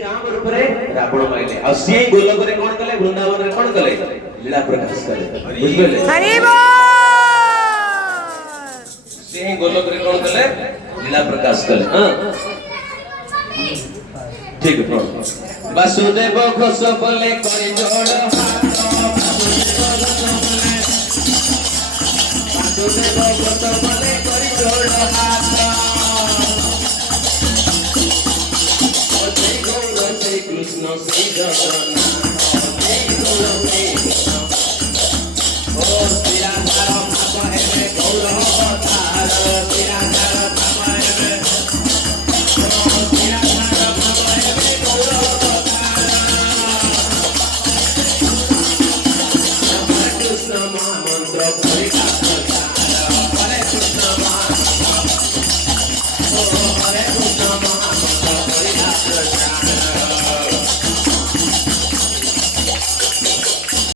राम रूप रे रावण माइले आ से गोलक रे कोन कले वृंदावन रे कोन कले लीला प्रकाश करे बुझले हरि बोल से गोलक रे कोन कले लीला प्रकाश करे हां ठीक है वासुदेव घोष बोले करी जोड़ हाथ वासुदेव घोष बोले करी जोड़ हाथ कृष्ण श्री जगन्नाथ जय गौर श्री कृष्ण ओ श्री राधा राम हे गौर अवतार श्री राधा राम हे ओ श्री राधा राम हे गौर अवतार हरे कृष्ण महामंत्र हरे हरे कृष्ण महामंत्र ओ हरे कृष्ण महामंत्र हरे